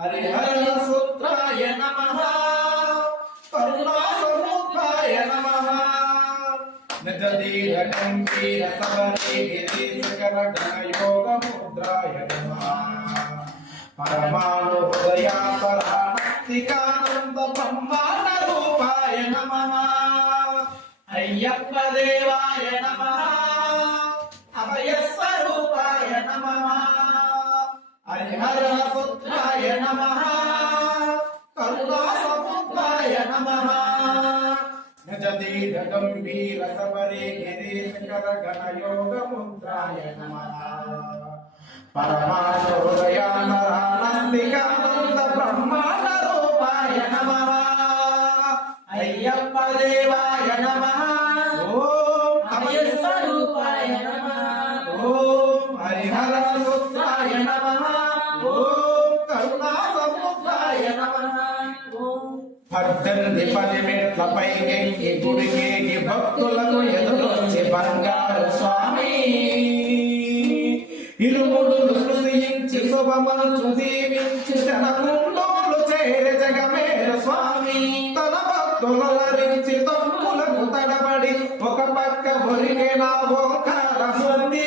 హరిహర సూత్రాయ నమః. కరుణాసముద్రాయ నమః. నిజధీర గంభీర సబరే గిరీశకర యోగ ముద్రాయ నమః. పరమాణు హృదయాపరాణస్తికానంద బ్రహ్మాండ రూపాయ నమ. అయ్యప్ప దేవాయ నమ. అభయస్వరూపాయ నమ. హరిహర పుత్రాయ నమః. కరుణాసముద్రాయ నమః. నిజధీర గంభీర సబరే గిరీశకర గణయోగ ముద్రాయ నమః. పరమాశ హృదయానందికానంద బ్రహ్మాండ రూపాయ నమః. అయ్యప్ప దేవాయ నమః ఓం అభయస్వరూపాయ నమః. ఓం హరిహర పద్దెనిమిది పదిమెట్లపై ఎక్కి గుడికి భక్తులకు ఎదురొచ్చి బంగారు స్వామి. ఇరుముడులు సృజించి శుభమను దీవించి జనకుండోలు చేరే జగమేర స్వామి. తన భక్తులరించి తప్పులకు తడబడి ఒక పక్క ఒరిగిన ఓంకార ఉంది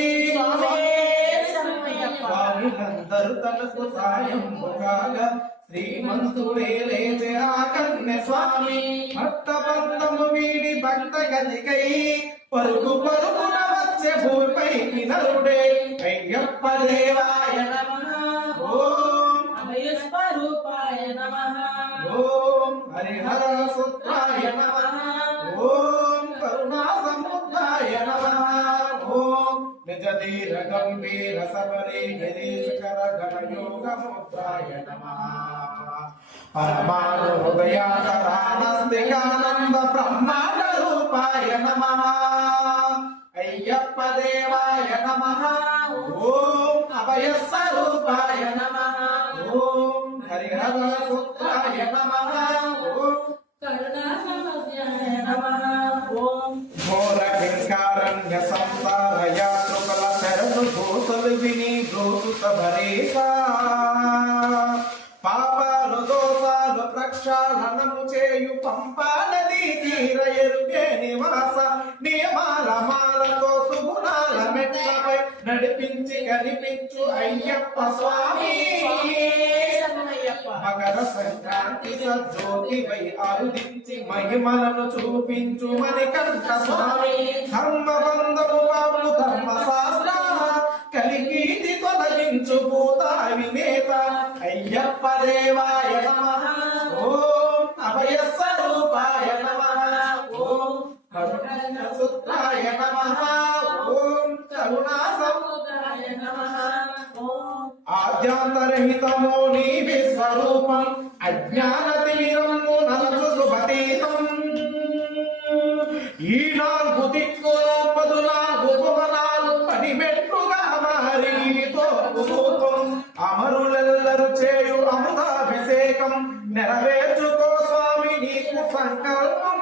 స్వామినందరు తనకు సాయం కాగా శ్రీమంతుడే లేచే ఆ కన్య స్వామి భక్త బంధము వీడి భక్త గతికై పరుగు పరుగున వచ్చే భూమిపైకి నరుడే అయ్యప్ప దేవాయ ఓం అభయస్వరూపాయ నమః. ఓం హరిహర సుత్రాయ నమః. ఓం గంభీర సబరి గిరీశకర ఘనయోగ ముద్రాయ నమః. పరమాణు హృదయాకరానందికానంద బ్రహ్మాండ రూపాయ నమ. అయ్యప్ప దేవాయ నమ. ఓం అభయ స్వరూపాయ ఓం హరిహర సూత్రాయ నమ. శరణు విని గోసు సబరేసా పాపాలు దోషాలు ప్రక్షాళనము చేయు పంపా నదీ తీర ఎరుగే నివాస. నియమాల మాలతో సుగుణాల మెట్లపై నడిపించి కనిపించు అయ్యప్ప స్వామి. మకర సంక్రాంతి సజ్జోతి వై అరుదించి మహిమలను చూపించు మణికంఠ స్వామి. అయ్యప్ప దేవాయ నమః. ఓం అభయ స్వరూపాయ నమః. ఓం ఓం కరుణా సముద్రాయ ఆద్యాంతరహితమో నీ విశ్వరూపం అజ్ఞాన తీరము నెరవేర్చుకో స్వామి. నీకు సంకల్పం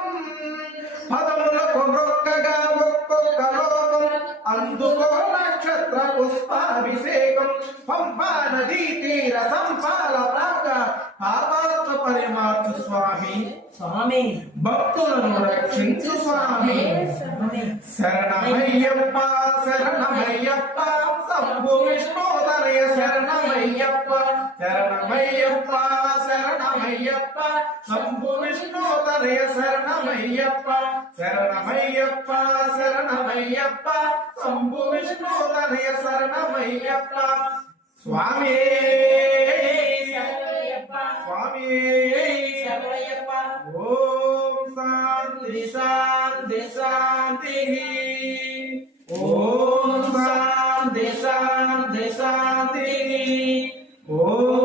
పదములకు మొక్కగా ఒక్కొక్క లోకం అందుకో నక్షత్ర పుష్పాభిషేకం పంపా నదీ తీర సంపాల ప్రాగ పాపాత్మ పరిమార్చు స్వామి స్వామి భక్తులను రక్షించు స్వామి. శరణమయ్యప్ప శరణమయ్యప్ప శంభు విష్ణోదరయ శరణమయ్యప్ప శరణమయ్యప్ప. శరణమయ్యప్ప శంభు విష్ణోదరయ శరణమయ్యప్ప. శరణమయ్యప్ప శరణమయ్యప్ప. శంభు శరణమయ్యప్ప. స్వామి. శరణమయ్యప్ప. స్వామి. శరణమయ్యప్ప. ఓం శాంతి శాంతి శాంతి. ఓం శాంతి శాంతి శాంతి. ఓం